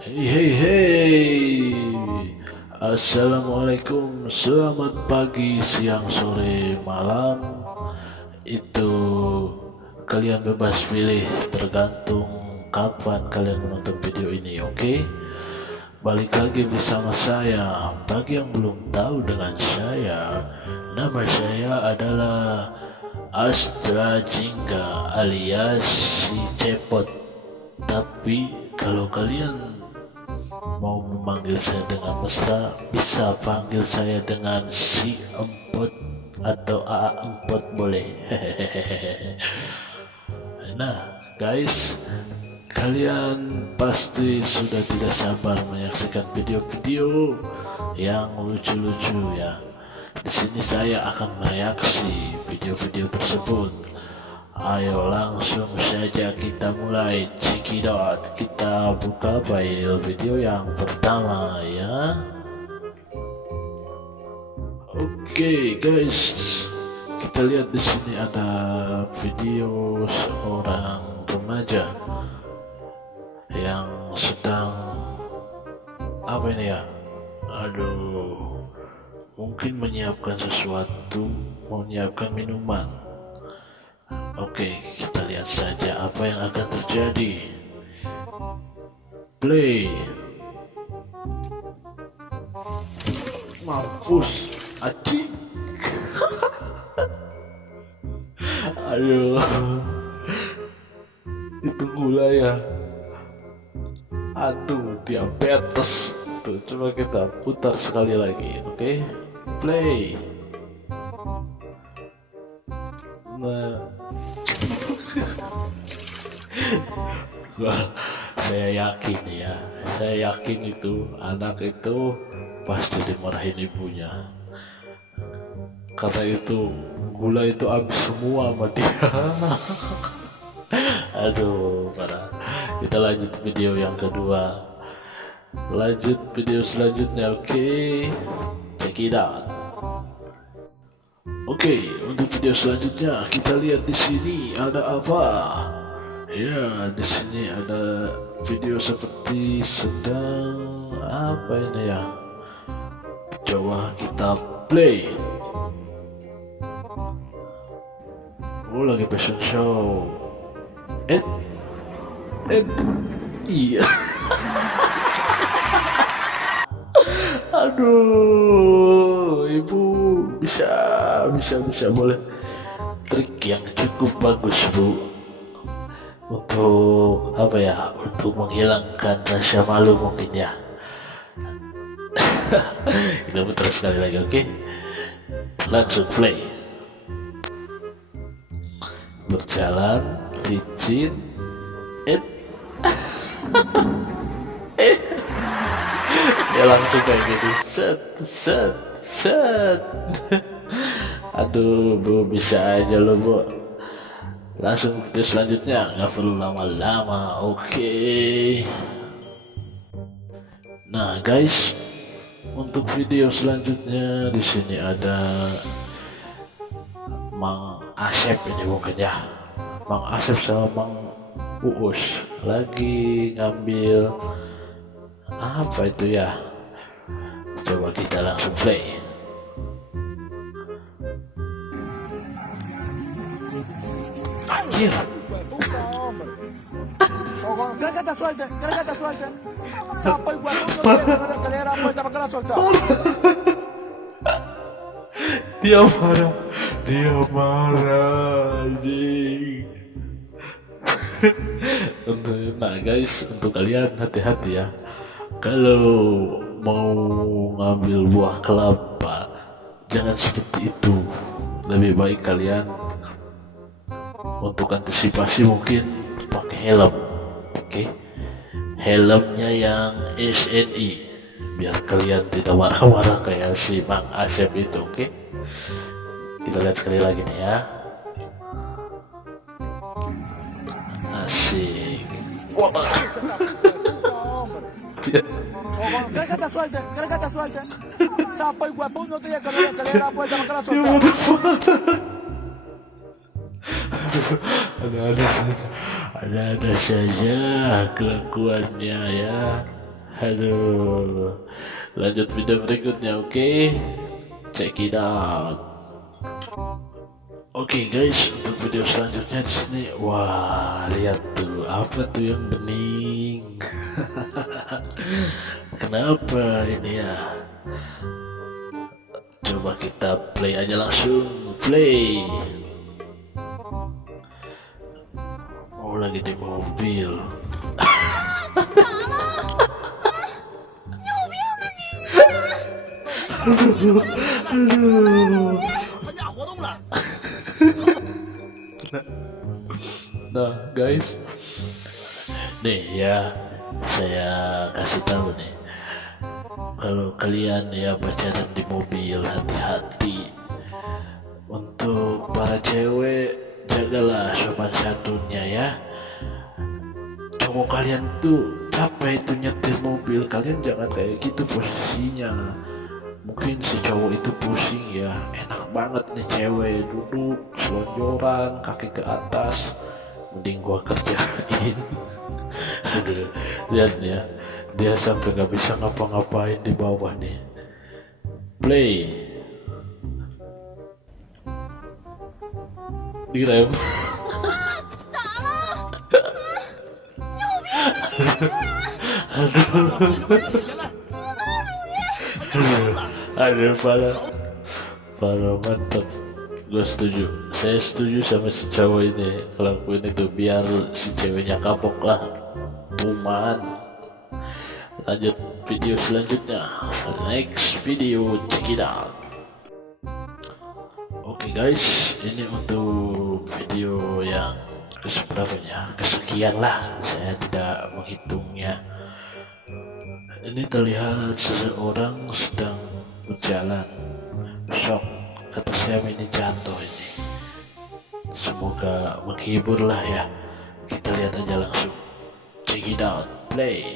Hei hei hei. Assalamualaikum, selamat pagi, siang, sore, malam. Itu kalian bebas pilih tergantung kapan kalian menonton video ini, oke? Balik lagi bersama saya. Bagi yang belum tahu dengan saya, nama saya adalah Astra Jingga alias si Cepot. Tapi kalau kalian mau memanggil saya dengan mesra, bisa panggil saya dengan si Empot atau Aa Empot boleh. Nah guys, kalian pasti sudah tidak sabar menyaksikan video-video yang lucu-lucu ya. Di sini saya akan mereaksi video-video tersebut. Ayo langsung saja kita mulai. Cekidot, kita buka file video yang pertama ya. Oke guys, kita lihat di sini ada video seorang remaja yang sedang apa ini ya? Aduh, mungkin menyiapkan sesuatu, menyiapkan minuman. Oke, kita lihat saja apa yang akan terjadi. Play. Mampus, aci. Aduh, itu gula ya. Aduh, diabetes. Tuh, coba kita putar sekali lagi, oke? Play. Nah, wah, saya yakin itu anak itu pasti dimarahin ibunya, karena itu gula itu habis semua sama dia. Aduh, parah. Kita lanjut video yang kedua, lanjut video selanjutnya, oke? Check it out. Oke, untuk video selanjutnya kita lihat di sini ada apa? Ya, di sini ada video seperti sedang apa ini ya? Coba kita play. Oh, lagi fashion show. Iya. Aduh, ibu bisa boleh trik yang cukup bagus bu, untuk apa ya, untuk menghilangkan rasa malu mungkin ya. Kita putar sekali lagi, oke? Langsung play. Berjalan licin ya, langsung kayak gitu, set. Aduh bu, bisa aja lo bu. Langsung video selanjutnya, nggak perlu lama-lama, oke? Nah guys, untuk video selanjutnya di sini ada Mang Asep ini mungkin ya. Mang Asep sama Mang Uus lagi ngambil apa itu ya? Coba kita langsung play. Anjir. ¿Crees que te suelte? ¿Crees que te suelte? Sapo y huevón, no te dejan la escalera puesta para que la suelta. Dia marah anjing. Nah guys, untuk kalian hati-hati ya, kalau mau ngambil buah kelapa jangan seperti itu. Lebih baik kalian untuk antisipasi mungkin pakai helm, oke? Helmnya yang SNI biar kalian tidak marah-marah kayak si Mang Asep itu, oke? Kita lihat sekali lagi nih ya. Asik. Wah. ¿Crees que te suelte? ¿Crees que te suelte? Sapo y huevón, no te dejan la escalera puesta para que la suelta. Ada saja kelakuannya ya. Aduh, lanjut video berikutnya, oke? Check it out. Oke guys, untuk video selanjutnya di sini, wah lihat tuh apa tuh yang bening. Kenapa ini ya? Coba kita play aja langsung, play. Oh lagi di mobil. Aduh. Nah guys, nih ya saya kasih tahu nih, kalau kalian ya pacaran di mobil hati-hati. Untuk para cewek jagalah sopan santunnya ya. Cowok kalian tuh capek itu nyetir mobil, kalian jangan kayak gitu posisinya. Mungkin si cowok itu pusing ya, enak banget nih cewek duduk selonjoran kaki ke atas, mending gua kerjain. Aduh, lihat ya, dia sampai nggak bisa ngapa-ngapain di bawah nih. Play. Direm. Aduh, para mantap. Gue setuju, saya setuju sama si cowok ini ngelakuin itu biar si ceweknya kapok lah, cuman. Lanjut video selanjutnya, next video, check it out. Oke guys, ini untuk video yang keseberapanya, kesekian lah, saya tidak menghitungnya. Ini terlihat seseorang sedang berjalan, shock, kata saya ini jatuh ini. Semoga menghibur lah ya. Kita lihat aja langsung, check it out, play.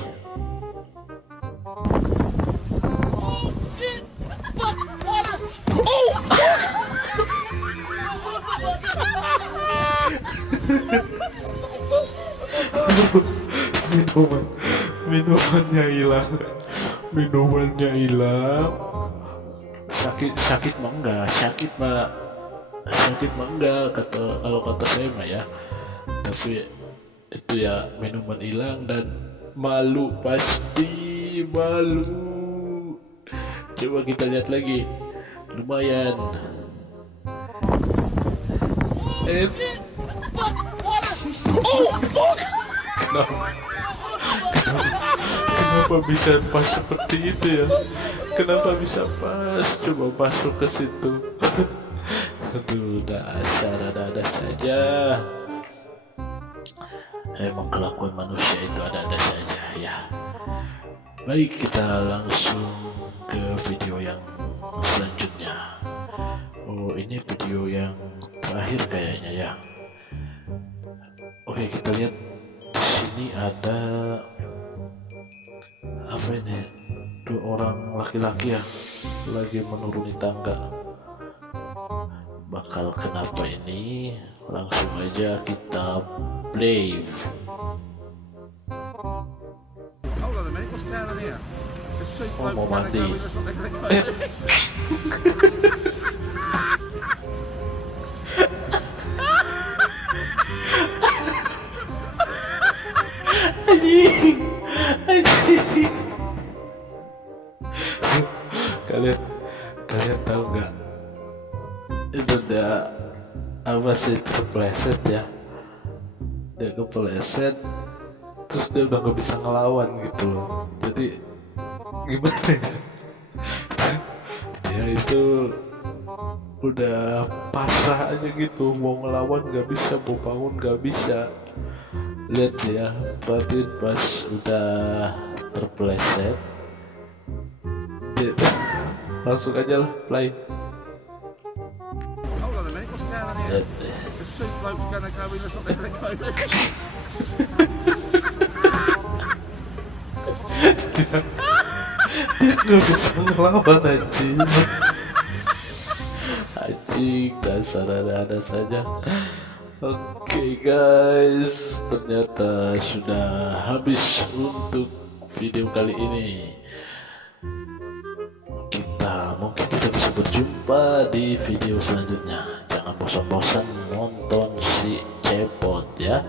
Minumannya hilang. Sakit mah enggak kalau kata saya mah ya. Tapi itu ya, minuman hilang dan malu, pasti malu. Coba kita lihat lagi, lumayan. Kenapa bisa pas seperti itu ya? Kenapa bisa pas? Coba masuk ke situ. Aduh, dasar ada-ada saja. Emang kelakuan manusia itu ada-ada saja ya. Baik, kita langsung ke video yang selanjutnya. Oh, ini video yang terakhir kayaknya ya. Oke, kita lihat di sini ada apa ini? Dua orang laki-laki ya, lagi menuruni tangga. Bakal kenapa ini? Langsung aja kita play. Oh, mau mandi. Anjing. Kalian tahu nggak? Itu udah apa sih, terpleset ya? Dia kepleset, terus dia udah nggak bisa ngelawan gitu loh. Jadi gimana ya? Dia itu udah pasrah aja gitu, mau ngelawan nggak bisa, mau bangun nggak bisa. Lihat ya, perhatiin pas udah terpleset, dia langsung aja lah play. Lihat deh. Dia nggak bisa ngelawan anjing. Dasar ada saja. Oke guys, ternyata sudah habis untuk video kali ini. Mungkin kita bisa berjumpa di video selanjutnya. Jangan bosan-bosan nonton si Cepot ya.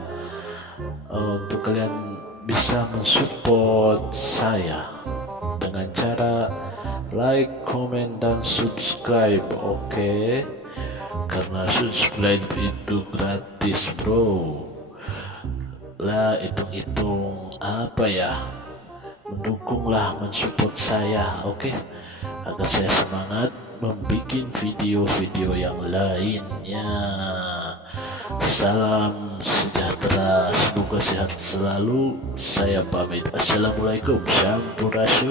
Untuk kalian bisa mensupport saya dengan cara like, comment, dan subscribe, oke? Karena subscribe itu gratis bro. Lah hitung-hitung apa ya, mendukunglah, mensupport saya, oke? Agar saya semangat membuat video-video yang lainnya. Salam sejahtera, semoga sehat selalu. Saya pamit. Assalamualaikum, sampurasun.